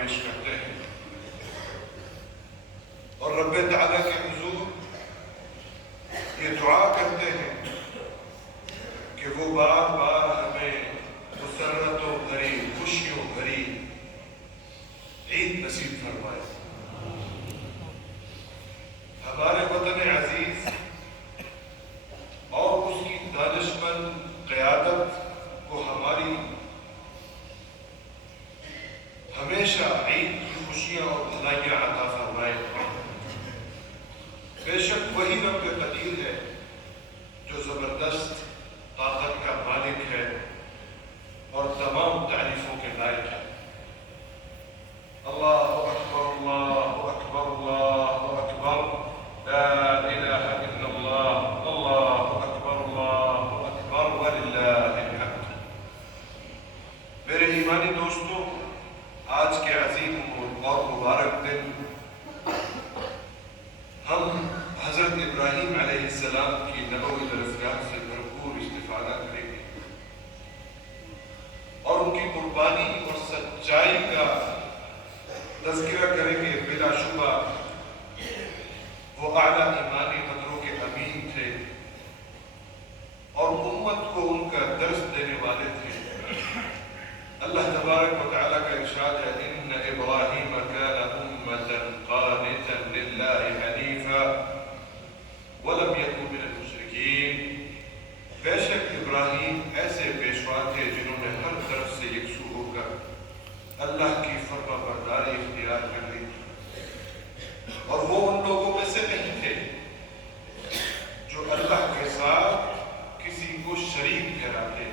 پیش کرتے ہیں اور رب تعالیٰ کے حضور یہ دعا کرتے ہیں کہ وہ بار بار ہمیں مسرتوں بھری خوشیوں بھری عید نصیب فرمائے. ہمارے وطن عزیز اور اس کی دانشمند قیادت کو ہماری ہمیشہ عید کی خوشیاں اور بھلائیاں عطا فرمائے. بے شک وہی رب قدیر ہے جو زبردست طاقت کا مالک ہے اور تمام تعریفوں کے لائق ہے. اللہ اکبر اللہ اکبر اللہ اکبر لا الہ الا اللہ اللہ اکبر وللہ الحمد. میرے ایمانی دوستوں، آج کے عظیم اور مبارک دن ہم حضرت ابراہیم علیہ السلام کی نبوی درجات سے بھرپور استفادہ کریں گے اور ان کی قربانی اور سچائی کا تذکرہ کریں گے. بلا شبہ وہ اعلیٰ ایمانی قدروں کے امین تھے اور امت کو ان کا درس دینے والے تھے. اللہ تبارک و تعالیٰ کا ارشاد ہے ان ابراہیم کان امة قانتا للہ حنیفا ولم یکن من المشرکین. بے شک ابراہیم ایسے پیشوا تھے جنہوں نے ہر طرف سے یکسو ہو کر اللہ کی فرما برداری اختیار کر لی اور وہ ان لوگوں میں سے نہیں تھے جو اللہ کے ساتھ کسی کو شریک ٹھہراتے.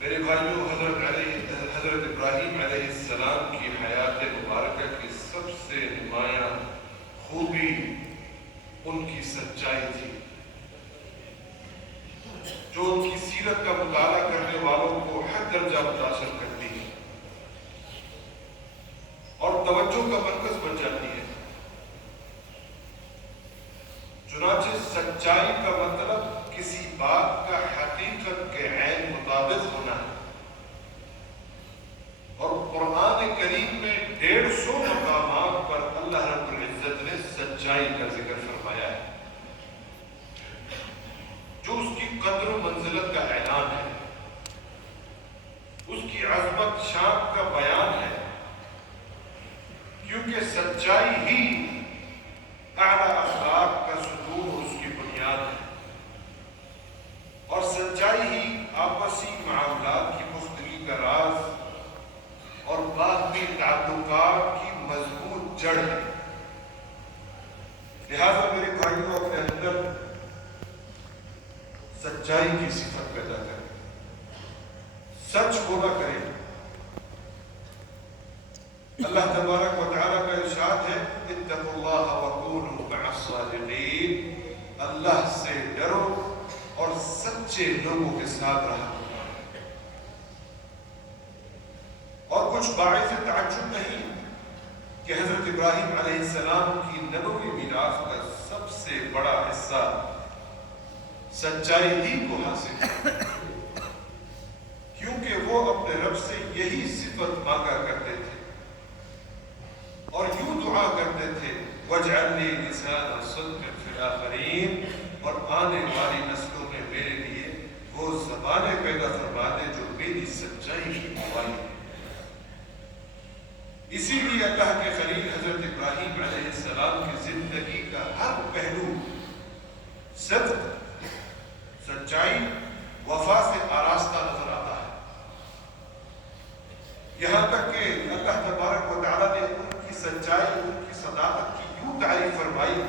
میرے بھائیوں، حضرت ابراہیم علیہ السلام کی حیات مبارکہ کی سب سے نمایاں خوبی ان کی سچائی تھی جو ان کی سیرت کا مطالعہ کرنے والوں کو ہر درجہ متاثر کرتی ہے اور توجہ کا مرکز بن جاتی ہے. چنانچہ سچائی کا مطلب کسی بات کا حقیقت کے عین مطابق ہونا ہے اور قرآن کریم میں 150 مقامات پر اللہ رب العزت نے سچائی کا ذکر فرمایا ہے جو اس کی قدر و منزلت کا اعلان ہے، اس کی عظمت شان کا بیان ہے، کیونکہ سچائی ہی اعلیٰ اخلاق کا ستون اور اس کی بنیاد ہے اور سچائی ہی آپسی معاملات کی پختگی کا راز اور باطنی تعلقات کی مضبوط جڑ ہے. لہذا میرے بھائیوں، اپنے اندر سچائی کی صفت پیدا کریں، سچ بولا کریں. اللہ تبارک و تعالیٰ کا ارشاد ہے اتقوا اللہ وکونوا مع الصادقین. اللہ سے ڈرو اور سچے لوگوں کے ساتھ رہا. اور کچھ باعث تعجب نہیں کہ حضرت ابراہیم علیہ السلام کی نبوی میراث کا سب سے بڑا حصہ سچائی ہی کو حاصل ہے، کیونکہ وہ اپنے رب سے یہی صفت مانگا کرتے تھے اور یوں دعا کرتے تھے وَاجْعَلْ لِي لِسَانَ صِدْقٍ فِي الْآخِرِينَ. اور آنے والی نسلوں میں میرے لیے وہ زبانیں پیدا فرما دے جو میری سچائی کی گواہی ہے. اسی لیے اللہ کے خلیل حضرت ابراہیم علیہ السلام کی زندگی کا ہر پہلو صدق، سچائی، وفا سے آراستہ نظر آتا ہے. یہاں تک کہ اللہ تبارک و تعالیٰ نے ان کی سچائی، ان کی صداقت کی یوں تعریف فرمائی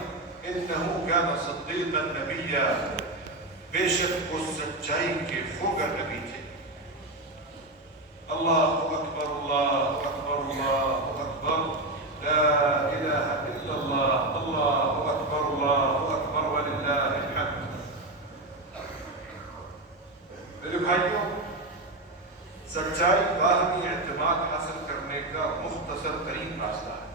انہو کان صدیقا نبیا. بے شک وہ سچائی کے خوگر نبی تھے. اللہ اکبر اللہ اکبر اللہ اکبر لا الہ الا اللہ اللہ اکبر وللہ الحمد. میرے بھائیوں، سچائی باہمی اعتماد حاصل کرنے کا مختصر ترین راستہ ہے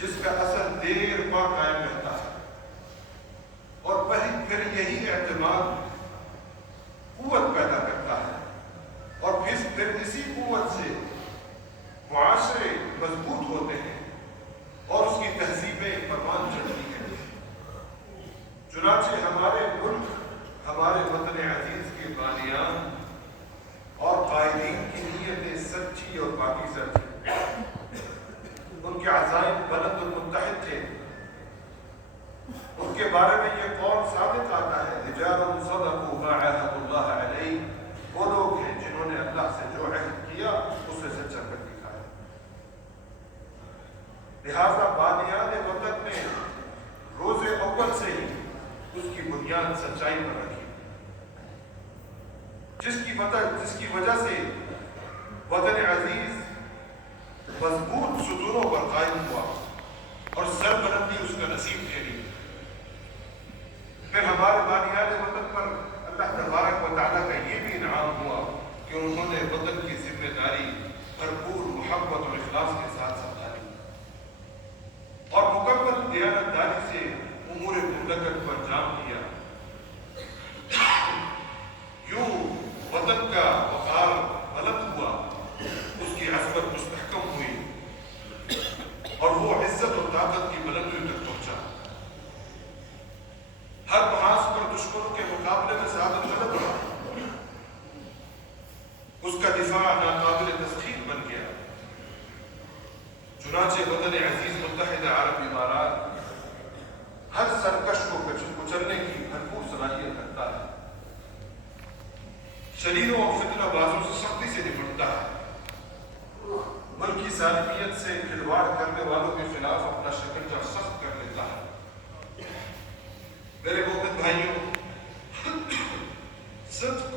جس کا اثر دیر پا قائم رہتا ہے اور پھر یہی اعتماد قوت پیدا کرتا ہے اور پھر اسی قوت سے مضبوط ہوتے ہیں اور اس کی تہذیبیں پروان چڑھتی ہیں۔ چنانچہ ہمارے ملک، ہمارے وطن عزیز کے بانیان اور قائدین کی نیتیں سچی اور پاکیزہ تھیں، ان کے عزائم بلند اور متحد تھے۔ ان کے بارے میں یہ قول ثابت آتا ہے، رجال صدقوا ما عاهدوا اللہ علیہ، وہ لوگ ہیں جنہوں نے اللہ سے جو عہد کیا اسے سچا کر دکھایا۔ لہذا بانیان وطن نے روز اول سے ہی اس کی بنیاد سچائی پر رکھی، جس کی وجہ سے وطن عزیز مضبوط ستونوں پر قائم ہوا اور سربلندی اس کا نصیب ٹھہری۔ پھر ہمارے بانیان وطن پر اللہ تبارک و تعالیٰ کا یہ بھی انعام ہوا کہ انہوں نے وطن کی ذمہ داری بھرپور محبت اور اخلاص کے ساتھ سنبھالی اور مکمل دیانتداری سے امور مملکت پر انجام دیا۔ یوں وطن کا وقار بلند ہوا، اس کی عظمت مستحکم ہوئی اور وہ عزت اور طاقت کی بلندیوں تک پہنچا۔ ہر محاذ پر دشمنوں کے مقابلے میں زیادہ غلط رہا، اس کا دفاع ناقابل تسخیر بن گیا۔ چنانچہ وطن عزیز متحدہ عرب امارات ہر سرکش کو کچلنے کی بھرپور صلاحیت رکھتا ہے، شریروں اور فتنہ بازوں سے سختی سے نپٹتا ہے، ملکی سالمیت سے کھلواڑ کرنے والوں کے خلاف اپنا شکنجہ سخت کر لیتا ہے۔ میرے مومن بھائیوں، صدق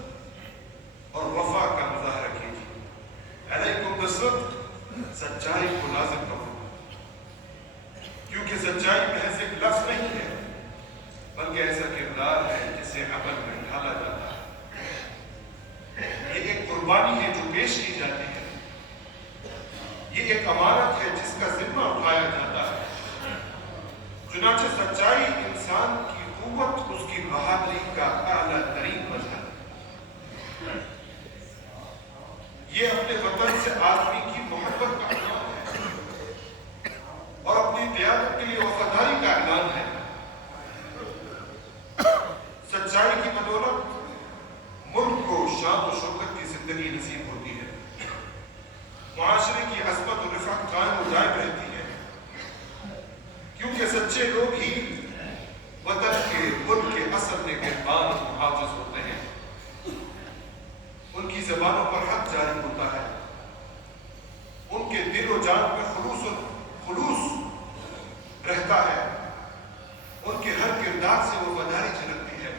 اور وفا کا مظاہرہ کیجیے، علیکم بالصدق، سچائی کو لازم کرو، کیونکہ سچائی محض ایک لفظ نہیں ہے بلکہ ایسا کردار ہے جسے عمل میں ڈھالا جاتا ہے۔ یہ ایک قربانی ہے جو پیش کی جاتی ہے، یہ ایک امانت ہے جس کا ذمہ اٹھایا جاتا ہے۔ چنانچہ سچائی انسان کی قوت، اس کی بہادری کا اعلیٰ ترین مظہر ہے۔ یہ اپنے وطن سے آدمی کی محبت کا اعلان ہے اور اپنی قیادت کے لیے وفاداری کا اعلان ہے۔ سچائی کی بدولت ملک کو شان و شوکت کی زندگی نصیب ہوتی ہے، معاشرے کی عظمت و رفعت قائم و دائم رہتی ہے، کیونکہ سچے لوگ ہی وطن کے، ملک کے اصل نگہبان اور محافظ ہوتے ہیں۔ ان کی زبانوں پر حق جاری ہوتا ہے، ان کے دل و جان میں خلوص رہتا ہے، ان کے ہر کردار سے وفاداری جھلکتی ہے۔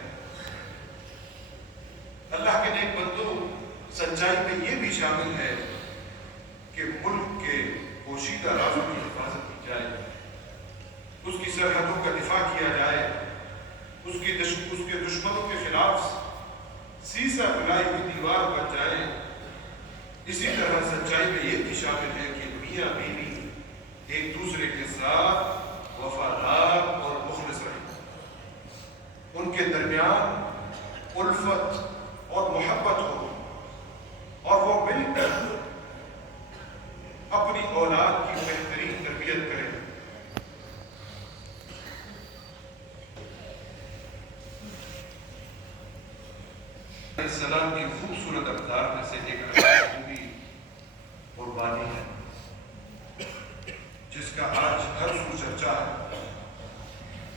اللہ کے نیک بندوں، سچائی میں یہ بھی شامل ہے کہ ملک کے پوشیدہ رازوں کی حفاظت کی جائے، اس کی سرحدوں کا دفاع کیا جائے، اس کے دشمنوں کے خلاف سیسا بلائی ہوئی دیوار بن جائے۔ اسی طرح سچائی میں یہ بھی شامل ہے کہ میاں بیوی ایک دوسرے کے ساتھ وفادار اور مخلص رہیں، ان کے درمیان الفت اور محبت ہو اور وہ مل کر اپنی اولاد کی بہترین تربیت کریں۔ السلام کی خوبصورت اقدار میں سے ایک خوبی قربانی ہے، جس کا آج ہر سو چرچا ہے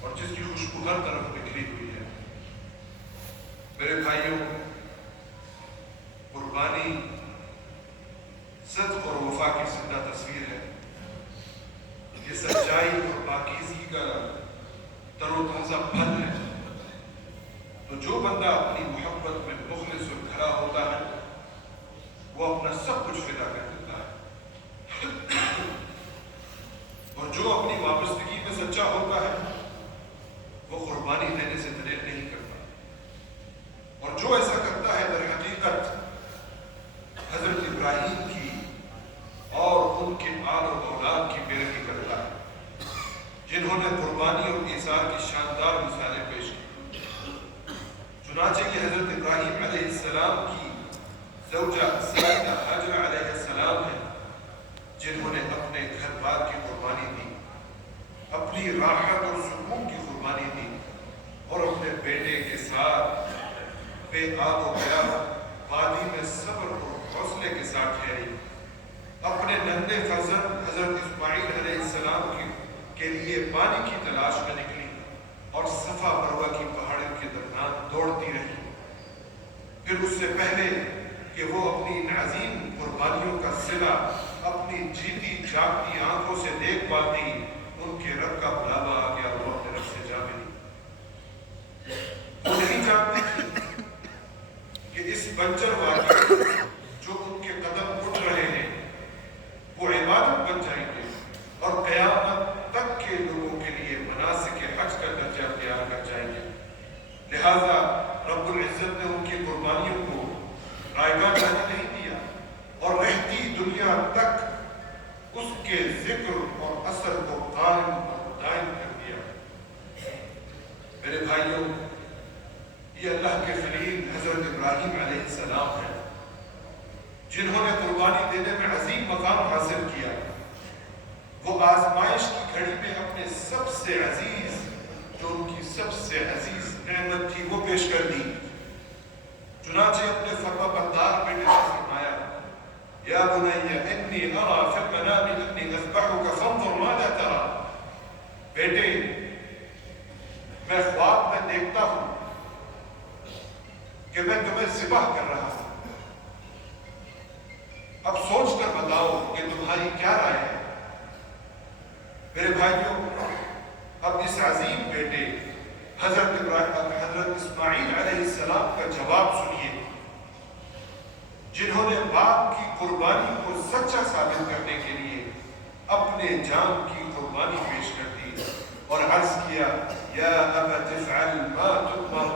اور جس کی خوشبو ہر طرف بکھری ہوئی ہے۔ میرے بھائیوں، قربانی صدق اور وفا کی زندہ تصویر ہے۔ یہ سچائی اور پاکیزگی کا تر و تازہ پھل ہے۔ تو جو بندہ اپنی محبت میں مخلص اور کھڑا ہوتا ہے، وہ اپنا سب کچھ فدا کر دیتا ہے، اور جو اپنی وابستگی میں سچا ہوتا ہے وہ قربانی دینے سے دریغ نہیں کرتا، اور جو ایسا کرتا ہے در حقیقت حضرت ابراہیم کی اور ان کے آل و اولاد کی پیروی کرتا ہے، جنہوں نے قربانی اور ایثار کی شاندار مثالیں پیش کی۔ چنانچہ کہ حضرت ابراہیم علیہ السلام کی زوجہ سیدہ ہاجرہ علیہ السلام ہے، جنہوں نے اپنے ساتھ ٹھہری، اپنے ننھے فرزند حضرت اسماعیل علیہ السلام کے لیے پانی کی تلاش میں نکلی اور صفا مروہ کی پہاڑوں کے درمیان دوڑتی رہی۔ پھر اس سے پہلے کہ وہ اپنی ان عظیم قربانیوں کا صلہ اپنی جیتی جاگتی آنکھوں سے دیکھ پاتی، ان کے رب کا بلاوا آ گیا، وہ اپنے رب سے جا ملی۔ وہ نہیں جانتی تھی کہ اس بنجر وادی جو ان کے قدم اٹھ رہے ہیں وہ عبادت بن جائیں گے اور قیامت تک کے لوگوں کے لیے مناسک حج کا درجہ اختیار کر جائیں گے۔ لہذا رب العزت نے ان کی قربانیوں کو رائگاں نہیں دیا اور رہتی دنیا تک اس کے ذکر اور اثر کو قائم اور دائم کر دیا۔ میرے بھائیوں، یہ اللہ کے خلیل حضرت ابراہیم علیہ السلام ہیں جنہوں نے قربانی دینے میں عظیم مقام حاصل کیا۔ وہ آزمائش کی گھڑی میں اپنے سب سے عزیز، جو ان کی سب سے عزیز نعمت تھی، وہ پیش کر دی۔ چنانچہ اپنے فرما بردار بیٹے سے فرمایا، یا بنی انی ارى فی المنام انی اذبحک فانظر ماذا تری۔ بیٹے، میں خواب میں دیکھتا ہوں کہ میں تمہیں ذبح کر رہا ہوں، اب سوچ کر بتاؤ کہ تمہاری کیا رائے ہے۔ میرے بھائیوں، اب اس عظیم بیٹے حضرت اسماعیل علیہ السلام کا جواب سنیے، جنہوں نے باپ کی قربانی کو سچا ثابت کرنے کے لیے اپنے جان کی قربانی پیش کر دی اور عرض کیا، یا ابت افعل ما تؤمر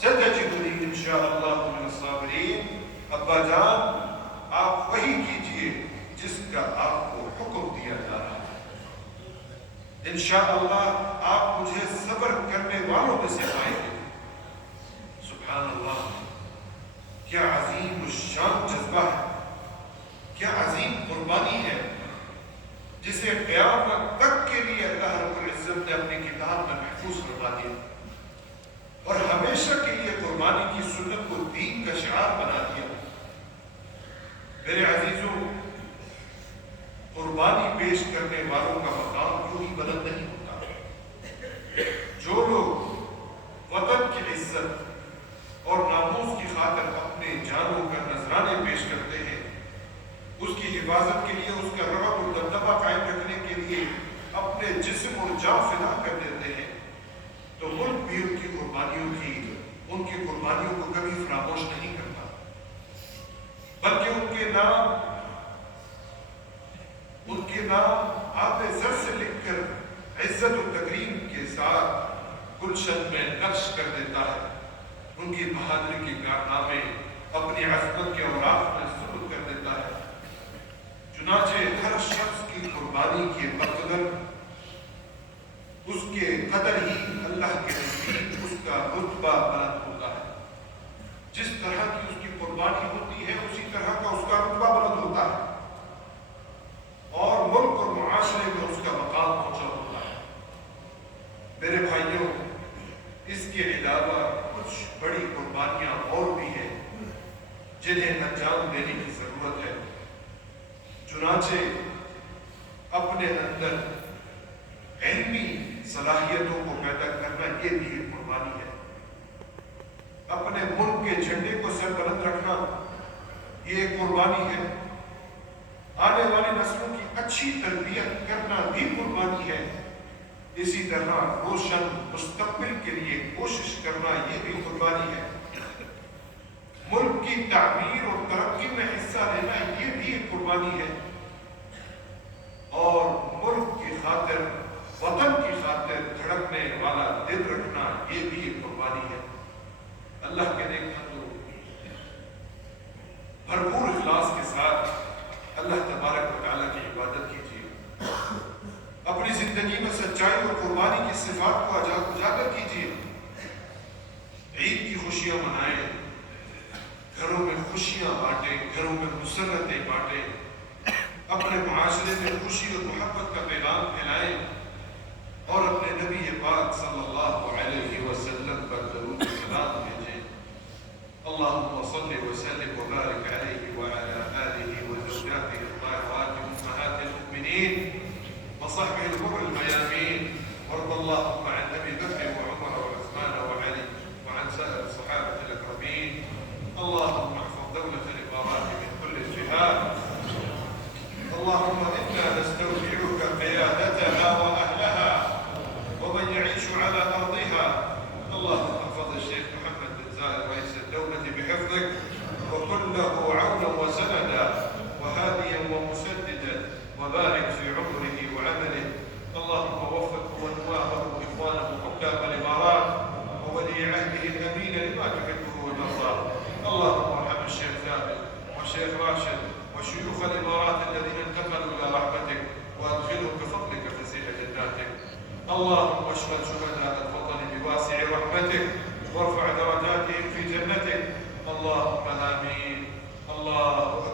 ستجدنی انشاء اللہ من الصابرین۔ ابا جان، آپ وہی کیجئے جس کا آپ کو حکم دیا جا رہا ہے، انشاءاللہ آپ مجھے صبر کرنے والوں میں سے پائیں گے۔ سبحان اللہ، کیا عظیم الشان جذبہ ہے، کیا عظیم قربانی ہے جسے قیامت تک کے لیے اللہ رب العزت نے اپنی کتاب میں محفوظ فرما دیا اور ہمیشہ کے لیے قربانی کی سنت کو دین کا شعار بنا دیا۔ میرے عزیزوں، قربانی پیش کرنے والوں کا مقام یوں ہی بلند نہیں ہوتا۔ جو لوگ وطن کی عزت اور ناموس کی خاطر اپنے جانوں کا نذرانے پیش کرتے ہیں، اس کی حفاظت کے لیے، اس کا رعب اور دبدبہ قائم رکھنے کے لیے اپنے جسم اور جان فدا کر دیتے ہیں، تو ملک بھی ان کی قربانیوں کو کبھی فراموش نہیں کرتا، بلکہ ان کے نام آب زر سے لکھ کر عزت و تکریم کے ساتھ گلشن میں نقش کر دیتا ہے۔ ان کی بہادری کے کارنامے اپنی عظمت کے اوراق میں ثبت کر دیتا ہے۔ چنانچہ ہر شخص کی قربانی کے بقدر اس کے قدر ہی اللہ کے نزدیک اس کا رتبہ بلند ہوتا ہے۔ جس طرح کی اس کی قربانی ہوتی ہے، اسی طرح کا اس کا رتبہ بلند ہوتا ہے اور ملک اور معاشرے میں اس کا مقام پہنچا ہوتا ہے۔ میرے بھائیوں، اس کے علاوہ کچھ بڑی قربانیاں اور بھی ہیں جنہیں انجام دینے کی ضرورت ہے۔ چنانچہ اپنے اندر علمی صلاحیتوں کو پیدا کرنا یہ بھی ایک قربانی ہے۔ اپنے ملک کے جھنڈے کو سر بلند رکھنا یہ ایک قربانی ہے۔ آنے والی نسلوں کی اچھی تربیت کرنا بھی قربانی ہے۔ اسی طرح روشن مستقبل کے لیے کوشش کرنا یہ بھی قربانی ہے۔ ملک کی تعمیر اور ترقی میں حصہ لینا یہ بھی ایک قربانی ہے، اور ملک کی خاطر، وطن کی خاطر دھڑکنے والا دل رکھنا یہ بھی ایک قربانی ہے۔ اللہ کے نیک بندو، بھرپور اخلاص کے ساتھ اللہ تبارک و تعالیٰ کی عبادت کیجیے، اپنی زندگی میں سچائی اور قربانی کی صفات کو اجاگر کیجیے۔ عید کی خوشیاں منائیں، گھروں میں خوشیاں بانٹیں، گھروں میں مسرتیں بانٹیں، اپنے معاشرے میں خوشی اور محبت کا پیغام پھیلائیں اور اپنے نبی پاک صلی اللہ علیہ وسلم پر درود و سلام بھیجیں۔ اللہم صل وسلم وبارک علیہ وعلی آلہ اللهم إنا نستودعك قيادتها وأهلها ومن يعيش على أرضها. اللهم احفظ الشيخ محمد بن زايد رئيس الدولة بحفظك، وكن له عونا وسندا وهاديا ومسددا، وبارك في عمره وعمله. اللهم وفقه ونوابه واخوانه حكام الامارات وولي عهده الامين لما تحبه وترضى. اللهم ارحم الشيخ ثابت والشيخ راشد وشيوخ الامارات الذين انتقلوا الى رحمتك، وادخلهم بفضلك فسيح جناتك. اللهم اشمل شهداء الوطن بواسع رحمتك، وارفع درجاتهم في جنتك. اللهم امين. الله